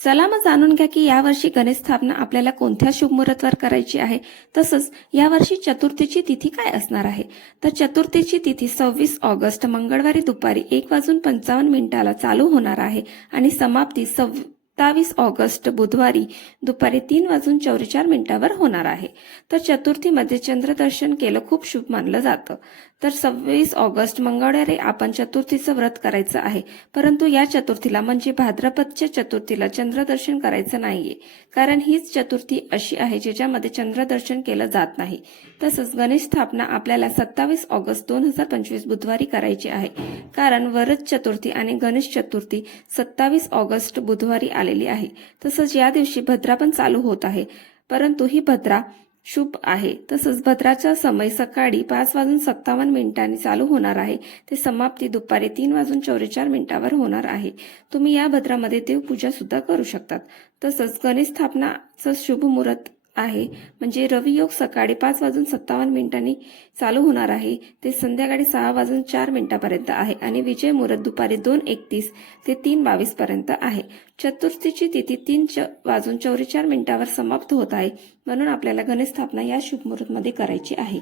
चला मग जाणून घ्या की यावर्षी गणेश स्थापना आपल्याला कोणत्या शुभ मुहूर्तवर करायची आहे? तसंच यावर्षी चतुर्थीची तिथी काय असणार आहे? तर चतुर्थीची तिथी सव्वीस ऑगस्ट मंगळवारी दुपारी एक वाजून पंचावन्न मिनिटाला चालू होणार आहे आणि समाप्ती सत्तावीस ऑगस्ट बुधवारी दुपारी तीन वाजून चौवेचार मिनिटावर होणार आहे. तर चतुर्थीमध्ये चंद्रदर्शन केलं खूप शुभ मानलं जातं. तर सव्वीस ऑगस्ट मंगळवारी आपण चतुर्थीचं व्रत करायचं आहे. परंतु या चतुर्थीला म्हणजे भाद्रपदच्या चतुर्थीला चंद्रदर्शन करायचं नाहीये. कारण हीच चतुर्थी अशी आहे ज्याच्यामध्ये चंद्रदर्शन केलं जात नाही. तसंच गणेश स्थापना आपल्याला सत्तावीस ऑगस्ट दोन हजार पंचवीस बुधवारी करायची आहे. कारण वरद चतुर्थी आणि गणेश चतुर्थी सत्तावीस ऑगस्ट बुधवारी आलेली आहे. तसंच या दिवशी भद्रा पण चालू होत आहे. परंतु ही भद्रा शुभ आहे. तसंच भद्राचा समय सकाळी पाच वाजून सत्तावन्न मिनिटांनी चालू होणार आहे. ते समाप्ती दुपारी तीन वाजून चौवेचाळ मिनिटावर होणार आहे. तुम्ही या भद्रामध्ये देवपूजा सुद्धा करू शकतात. तसंच गणेश स्थापनाचं शुभ मुहूर्त आहे. म्हणजे रवियोग सकाळी पाच वाजून सत्तावन्न मिनिटांनी चालू होणार आहे. ते संध्याकाळी सहा वाजून चार मिनिटापर्यंत आहे आणि विजय मुहूर्त दुपारी दोन एकतीस ते तीन बावीस पर्यंत आहे. चतुर्थीची तिथी तीन च वाजून चौवेचार मिनिटावर समाप्त होत आहे. म्हणून आपल्याला गणेश स्थापना या शुभ मुहूर्तमध्ये करायची आहे.